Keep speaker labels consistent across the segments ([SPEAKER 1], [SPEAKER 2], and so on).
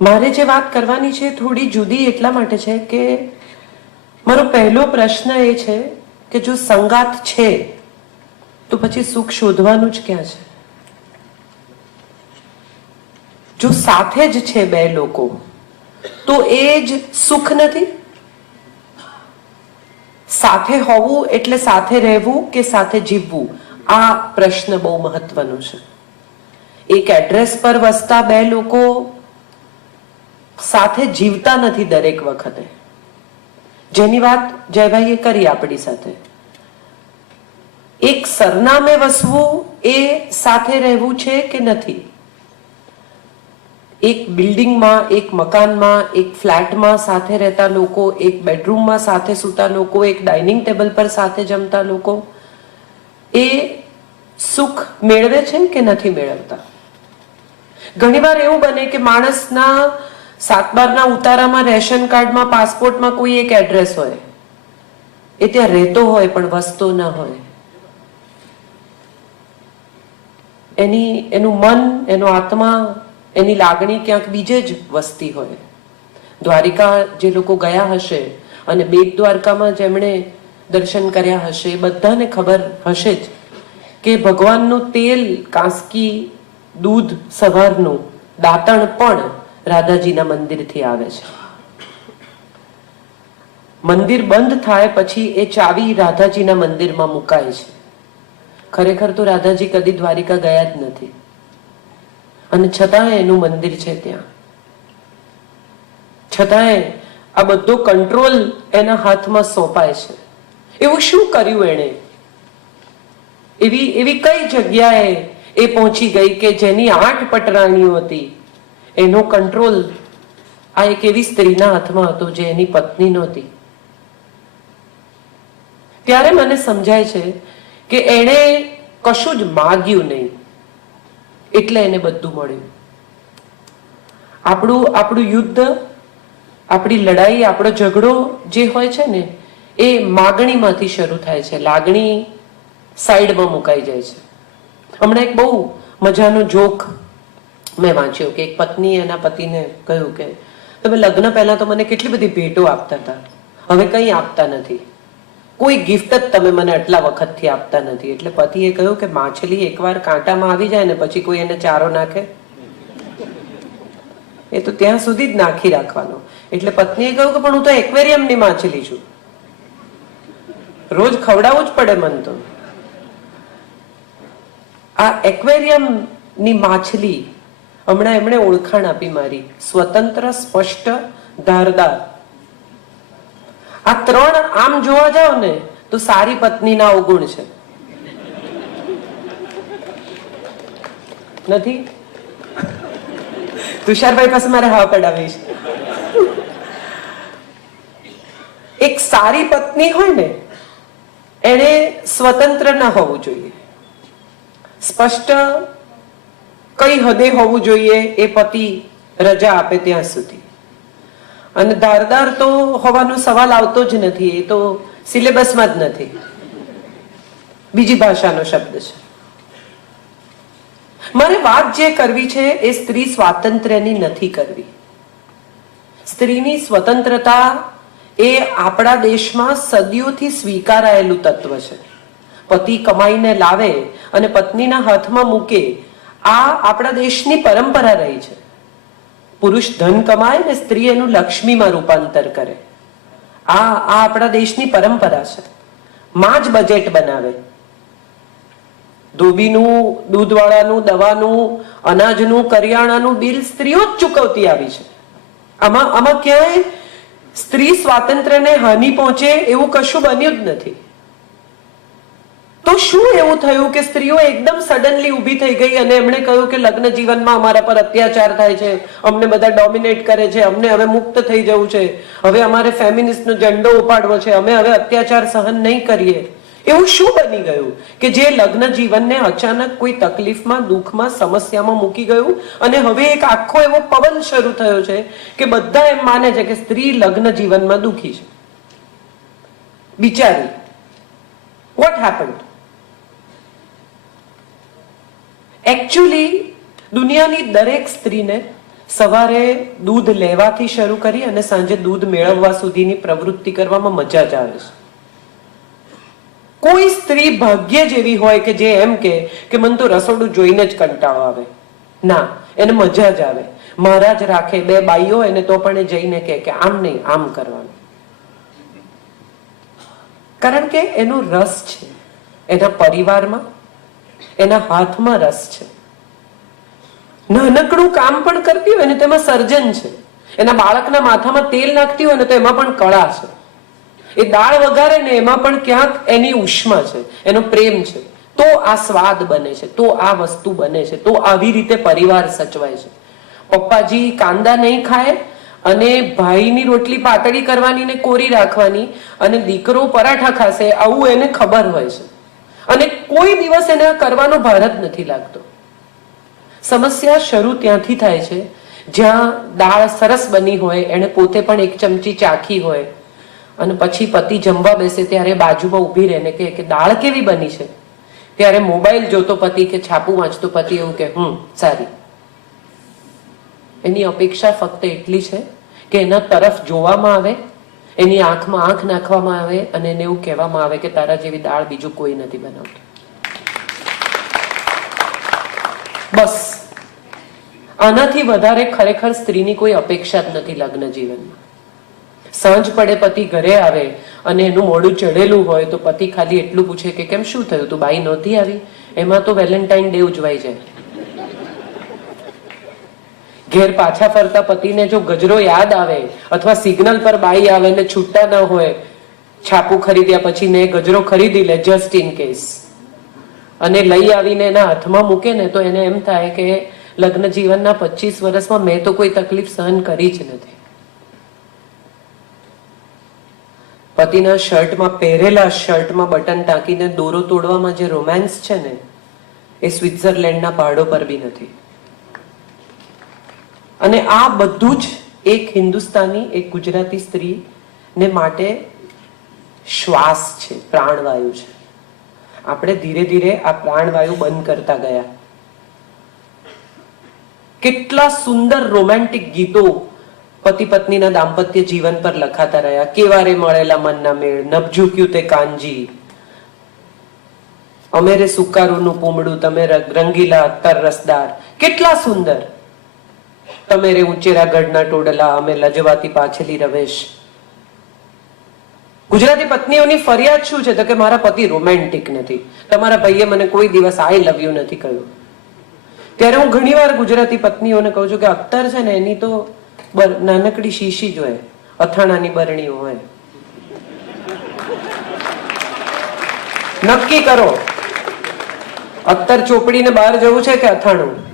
[SPEAKER 1] મારે જે વાત કરવાની છે થોડી જુદી એટલા માટે છે કે મારો પહેલો પ્રશ્ન એ છે કે જો સંગાત છે, તો પછી સુખ શોધવાનું જ ક્યાં છે? જો સાથે જ છે બે લોકો, તો એ જ સુખ નથી? સાથે હોવું એટલે સાથે રહેવું કે સાથે જીવવું? આ પ્રશ્ન બહુ મહત્વનો છે. એક એડ્રેસ પર વસતા બે લોકો સાથે જીવતા નથી દરેક વખતે. જેની વાત જયભાઈએ કરી આપણી સાથે. એક સરનામે વસવું એ સાથે રહેવું છે કે નથી? એક બિલ્ડિંગમાં, એક મકાનમાં, એક ફ્લેટમાં સાથે રહેતા લોકો, એક બેડરૂમમાં સાથે સૂતા લોકો, એક ડાઇનિંગ ટેબલ પર સાથે જમતા લોકો, એ સુખ મેળવે છે કે નથી મેળવતા? ઘણીવાર એવું બને કે માણસના સાત બારના ઉતારામાં રેશન કાર્ડમાં પાસપોર્ટમાં કોઈ એક એડ્રેસ હોય, એ ત્યાં રહેતો હોય પણ વસતો ન હોય. એની, એનું મન, એનો આત્મા, એની લાગણી ક્યાંક બીજે જ વસતી હોય. દ્વારિકા જે લોકો ગયા હશે અને બેટ દ્વારકામાં જેમણે દર્શન કર્યા હશે બધાને ખબર હશે જ કે ભગવાનનું તેલ, કાંસકી, દૂધ, સવારનું, દાંતણ પણ રાધાજીના મંદિરથી આવે છે. મંદિર બંધ થાય પછી એ ચાવી રાધાજીના મંદિરમાં મુકાય છે. ખરેખર તો રાધાજી કદી દ્વારિકા ગયા જ નથી. અને છતાંય એનું મંદિર છે ત્યાં. છતાંય આ બધો કંટ્રોલ એના હાથમાં સોંપાય છે. એવું શું કર્યું એણે? એવી એવી કઈ જગ્યાએ એ પહોંચી ગઈ કે જેની આઠ પટરાણીઓ હતી? એનો કંટ્રોલ આ એક એવી સ્ત્રીના હાથમાં હતો જે એની પત્ની નહોતી. ત્યારે મને સમજાય છે કે એણે કશું જ માગ્યું નહીં. એટલે એને બધું મળ્યું. આપણું આપણું યુદ્ધ, આપણી લડાઈ, આપણો ઝઘડો જે હોય છે ને, એ માગણીમાંથી શરૂ થાય છે. લાગણી સાઈડમાં મુકાઈ જાય છે. હમણાં એક બહુ મજાનો જોક મેં વાંચ્યું કે એક પત્ની એના પતિને કહ્યું કે, તમે લગ્ન પહેલા તો મને કેટલી બધી ભેટો આપતા હતા. હવે કંઈ આપતા નથી. કોઈ ગિફ્ટ જ તમે મને આટલા વખતથી આપતા નથી. એટલે પતિએ કહ્યું કે, માછલી એકવાર કાંટામાં આવી જાય ને પછી કોઈ એને ચારો નાખે. એ તો ત્યાં સુધી જ નાખી રાખવાનો. એટલે પત્નીએ કહ્યું કે, પણ હું તો એક્વેરિયમની માછલી છું. રોજ ખવડાવવું જ પડે મન તો. આ એક્વેરિયમની માછલી હમણાં એમણે ઓળખાણ આપી મારી. સ્વતંત્ર, સ્પષ્ટ, ધારદાર. આ ત્રણ આમ જોવા જાવ ને, તો સારી પત્નીના અવગુણ છે. નથી? તુષારભાઈ પાસે મારે હા પડાવી છે એક સારી પત્ની હોય ને એને સ્વતંત્ર ના હોવું જોઈએ. સ્પષ્ટ કઈ હદે હોવું જોઈએ એ પતિ રજા આપે ત્યાં સુધી. અને ધારદાર તો હોવાનો સવાલ આવતો જ નથી, એ તો સિલેબસમાં જ નથી. બીજી ભાષાનો શબ્દ છે. મારે વાત જે કરવી છે એ સ્ત્રી સ્વાતંત્ર્યની નથી કરવી. સ્ત્રીની સ્વતંત્રતા એ આપણા દેશમાં સદીઓથી સ્વીકારાયેલું તત્વ છે. પતિ કમાઈને લાવે અને પત્નીના હાથમાં મૂકે આ આપણા દેશની પરંપરા રહી છે. પુરુષ ધન કમાય ને સ્ત્રી એનું લક્ષ્મીમાં રૂપાંતર કરે. આ આ આપણા દેશની પરંપરા છે. માં જ બજેટ બનાવે. ધોબીનું દૂધવાળાનું, દવાનું, અનાજનું, કરિયાણાનું બિલ સ્ત્રીઓ જ ચૂકવતી આવી છે. આમાં આમાં ક્યાંય સ્ત્રી સ્વાતંત્ર્યને હાનિ પહોંચે એવું કશું બન્યું જ નથી. તો શું એવું થયું કે સ્ત્રીઓ એકદમ સડનલી ઊભી થઈ ગઈ અને એમણે કહ્યું કે લગ્ન જીવનમાં અમારા પર અત્યાચાર થાય છે, અમને બધા ડોમિનેટ કરે છે, અમને હવે મુક્ત થઈ જવું છે, હવે અમારે ફેમિનિસ્ટનો ઝંડો ઉપાડવો છે, અમે હવે અત્યાચાર સહન નહીં કરીએ. એવું શું બની ગયું કે જે લગ્ન જીવનને અચાનક કોઈ તકલીફમાં, દુઃખમાં, સમસ્યામાં મૂકી ગયું અને હવે એક આખો એવો પવન શરૂ થયો છે કે બધા એમ માને છે કે સ્ત્રી લગ્ન જીવનમાં દુઃખી છે. બિચારી વોટ હેપન્ડ એકચ્યુઅલી દુનિયાની દરેક સ્ત્રીને સવારે દૂધ લેવાથી શરૂ કરી અને સાંજે દૂધ મેળવવા સુધીની પ્રવૃત્તિ કરવામાં મજા જ આવે છે. કોઈ સ્ત્રી ભાગ્ય જેવી હોય કે જે એમ કે કે મને તો રસોડું જોઈને જ કંટાળો આવે. ના, એને મજા જ આવે. મારા જ રાખે બે બાઈઓ, એને તો પણ જઈને કે, આમ નહીં, આમ કરવાનું. કારણ કે એનો રસ છે. એના પરિવારમાં એના હાથમાં રસ છે. નાનકડું કામ પણ કરતી હોય ને તેમાં સર્જન છે. એના બાળકના માથામાં તેલ નાખતી હોય ને તો એમાં પણ કળા છે. એ દાળ વઘારે ને એમાં પણ ક્યાંક એની ઉષ્મા છે, એનો પ્રેમ છે. તો આ સ્વાદ બને છે, તો આ વસ્તુ બને છે, તો આવી રીતે પરિવાર સચવાય છે. પપ્પાજી કાંદા નહીં ખાય અને ભાઈની રોટલી પાતળી કરવાની ને કોરી રાખવાની અને દીકરો પરાઠા ખાશે, આવું એને ખબર હોય છે. અને કોઈ દિવસ એને કરવાનો ભારત નથી લાગતો. સમસ્યા શરૂ ત્યાંથી થાય છે. જ્યાં દાળ સરસ બની હોય, એને પોતે પણ એક ચમચી ચાખી હોય, અને પછી પતિ જમવા બેસે ત્યારે બાજુમાં ઊભી રહીને કહે કે, દાળ કેવી બની છે? ત્યારે મોબાઈલ જોતો પતિ કે, છાપું વાંચતો પતિ એવું કે હમ, સારી. એની અપેક્ષા ફક્ત એટલી છે કે એના તરફ જોવામાં આવે એની આંખમાં આંખ નાખવામાં આવે અને એને એવું કહેવામાં આવે કે તારા જેવી દાળ બીજું કોઈ નથી બનાવતું. બસ. આનાથી વધારે ખરેખર સ્ત્રીની કોઈ અપેક્ષા જ નથી લગ્ન જીવનમાં. સાંજ પડે પતિ ઘરે આવે અને એનું મોડું ચડેલું હોય તો પતિ ખાલી એટલું પૂછે કે કેમ શું થયું? તું બાઈ નહોતી આવી? એમાં તો વેલેન્ટાઇન ડે ઉજવાઈ જાય. ઘેર પાછા ફરતા પતિને જો ગજરો યાદ આવે અથવા સિગ્નલ પર બાઈ આવે ને છૂટતા ન હોય, છાપું ખરીદ્યા પછી ને ગજરો ખરીદી લે જસ્ટ ઇન કેસ અને લઈ આવીને એના હાથમાં મૂકે ને તો એને એમ થાય કે લગ્ન જીવનના પચીસ વર્ષમાં મેં તો કોઈ તકલીફ સહન કરી જ નથી. પતિના શર્ટમાં પહેરેલા શર્ટમાં બટન ટાંકીને દોરો તોડવામાં જે રોમાન્સ છે ને, એ સ્વિટ્ઝરલેન્ડના પહાડો પર બી નથી. અને આ બધું જ એક હિન્દુસ્તાની, એક ગુજરાતી સ્ત્રી ને માટે શ્વાસ છે, પ્રાણવાયુ છે. આપણે ધીરે ધીરે આ પ્રાણવાયુ બંધ કરતા ગયા. કેટલા સુંદર રોમેન્ટિક ગીતો પતિ પત્નીના દાંપત્ય જીવન પર લખાતા રહ્યા. કેવારે મળેલા મનના મેળ નભજુક્યું તે કાંજી અમેરે સુકારુનું પૂમડું, તમે ર- રંગીલા અત્તર રસદાર કેટલા સુંદર. તમે રે ઉંચેરા ગઢના ટોડલા, અમે લજવાતી પાછલી રવેશ. ગુજરાતી પત્નીઓની ફરિયાદ શું છે? તો કે મારા પતિ રોમેન્ટિક નથી. તમારા ભાઈએ મને કોઈ દિવસ આઈ લવ યુ નથી કહ્યું. ત્યારે હું ઘણીવાર ગુજરાતી પત્નીઓને કહું છું કે અત્તર છે ને, એની તો નાનકડી શીશી જ હોય. અથાણાની બરણી હોય. નક્કી કરો. અત્તર ચોપડીને બહાર જવું છે કે અથાણું?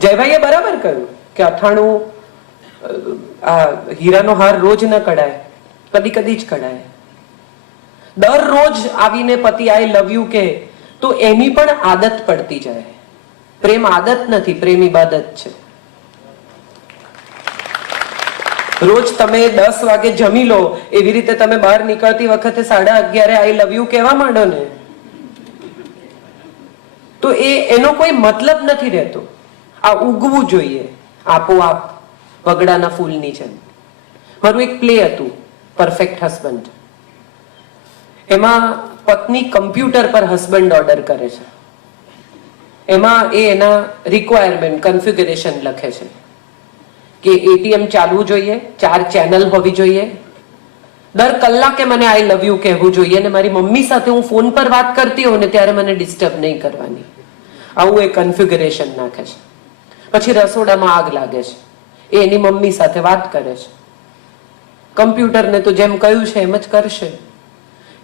[SPEAKER 1] જયભાઈએ બરાબર કહ્યું કે અથાણું આ હીરાનો હાર રોજ ન કઢાય, કદી કદી જ કઢાય. દરરોજ આવીને પતિ આઈ લવ યુ કે તો એની પણ આદત પડતી જાય. પ્રેમ આદત નથી, પ્રેમ ઇબાદત છે. રોજ તમે દસ વાગે જમી લો, એવી રીતે તમે બહાર નીકળતી વખતે સાડા અગિયારે આઈ લવ યુ કહેવા માંડો ને, તો એ, એનો કોઈ મતલબ નથી રહેતો. આ ઉગવું જોઈએ, આપોઆપ વગડાના ફૂલની જેમ. મારું એક પ્લે હતું પરફેક્ટ હસબન્ડ એમાં પત્ની કમ્પ્યુટર પર હસબન્ડ ઓર્ડર કરે છે. એમાં એ એના રિક્વાયરમેન્ટ કન્ફિગરેશન લખે છે કે એટીએમ ચાલવું જોઈએ, ચાર ચેનલ હોવી જોઈએ. દર કલાકે મને આઈ લવ યુ કહેવું જોઈએ અને મારી મમ્મી સાથે હું ફોન પર વાત કરતી હોઉં ને ત્યારે મને ડિસ્ટર્બ નહીં કરવાની. આવું એ કન્ફિગરેશન નાખે છે. પછી રસોડામાં આગ લાગે છે. એ એની મમ્મી સાથે વાત કરે છે. કમ્પ્યુટરને તો જેમ કહ્યું છે એમ જ કરશે.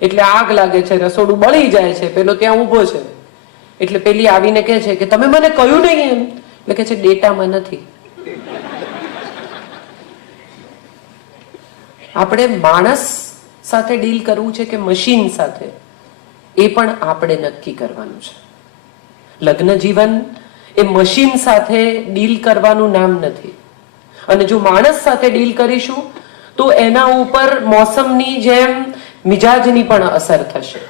[SPEAKER 1] એટલે આગ લાગે છે, રસોડું બળી જાય છે, પેલો ત્યાં ઊભો છે. એટલે પેલી આવીને કહે છે કે, તમે મને કહ્યું નહીં એમ? એટલે કે છે, ડેટામાં નથી. આપણે માણસ સાથે ડીલ કરવું છે કે મશીન સાથે? એ પણ આપણે નક્કી કરવાનું છે. લગ્ન જીવન એ મશીન સાથે ડીલ કરવાનું નામ નથી. અને જો માણસ સાથે ડીલ કરીશું, તો એના ઉપર મોસમની જેમ મિજાજની પણ અસર થશે.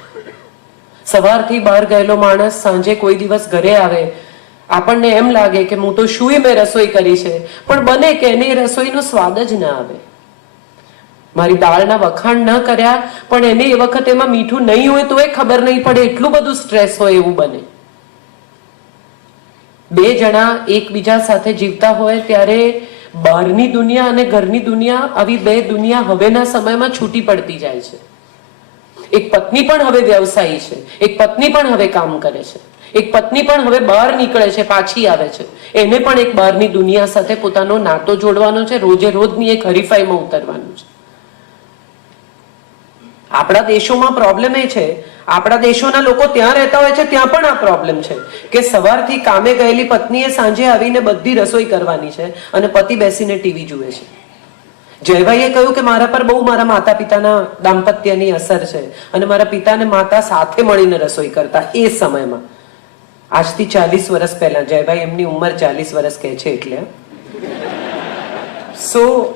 [SPEAKER 1] સવારથી બહાર ગયેલો માણસ સાંજે કોઈ દિવસ ઘરે આવે, આપણને એમ લાગે કે હું તો શુંય મેં રસોઈ કરી છે, પણ બને કે એને રસોઈનો સ્વાદ જ ના આવે. મારી દાળના વખાણ ન કર્યા, પણ એને એ વખત એમાં મીઠું નહીં હોય તો એ ખબર નહીં પડે, એટલું બધું સ્ટ્રેસ હોય એવું બને. બે જણા એકબીજા સાથે જીવતા હોય ત્યારે બહારની દુનિયા અને ઘરની દુનિયા આવી બે દુનિયા હવેના સમયમાં છૂટી પડતી જાય છે. એક પત્ની પણ હવે વ્યવસાયી છે, એક પત્ની પણ હવે કામ કરે છે, એક પત્ની પણ હવે બહાર નીકળે છે, પાછી આવે છે. એને પણ એક બહારની દુનિયા સાથે પોતાનો નાતો જોડવાનો છે, રોજે રોજની એક હરીફાઈમાં ઉતરવાનું છે. આપણા દેશોમાં પ્રોબ્લેમ એ છે. આપણા દેશોના લોકો ત્યાં રહેતા હોય છે, ત્યાં પણ આ પ્રોબ્લેમ છે. કે સવારથી કામે ગયેલી પત્નીએ સાંજે આવીને બધી રસોઈ કરવાની છે અને પતિ બેસીને ટીવી જુએ છે. જયભાઈએ કહ્યું કે મારા પર બહુ મારા માતા પિતાના દાંપત્યની અસર છે અને મારા પિતા અને માતા સાથે મળીને રસોઈ કરતા એ સમયમાં. આજથી ચાલીસ વર્ષ પહેલા, જયભાઈ એમની ઉંમર ચાલીસ વર્ષ કહે છે એટલે. સો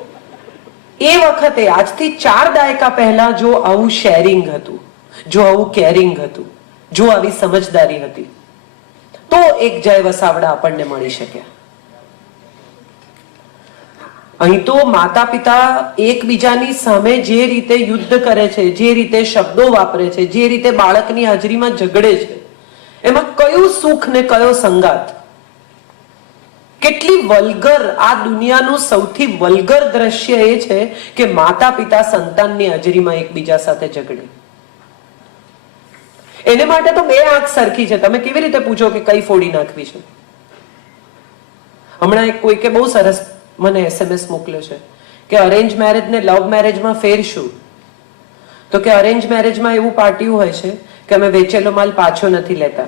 [SPEAKER 1] એ વખતે આજથી ચાર દાયકા પહેલા જો આવું શેરિંગ હતું, જો આવું કેરિંગ હતું, જો આવી સમજદારી હતી, તો એક જય વસાવડા આપણને મળી શક્યા અહીં તો માતા પિતા એકબીજાની સામે જે રીતે યુદ્ધ કરે છે, જે રીતે શબ્દો વાપરે છે, જે રીતે બાળકની હાજરીમાં ઝઘડે છે, એમાં કયું સુખ ને કયો સંગાત? કેટલી વલ્ગર આ દુનિયાનું સૌથી વલ્ગર દ્રશ્ય એ છે કે માતા પિતા સંતાનની હાજરીમાં એકબીજા સાથે ઝઘડે. એને માટે તો બે આંખ સરખી છે. તમે કેવી રીતે પૂછો કે કઈ ફોડી નાખવી છે? હમણાં એક કોઈકે બહુ સરસ મને એસએમએસ મોકલ્યો છે કે અરેન્જ મેરેજ ને લવ મેરેજમાં ફેર શું તો કે અરેન્જ મેરેજમાં એવું પાટિયું હોય છે કે અમે વેચેલો માલ પાછો નથી લેતા.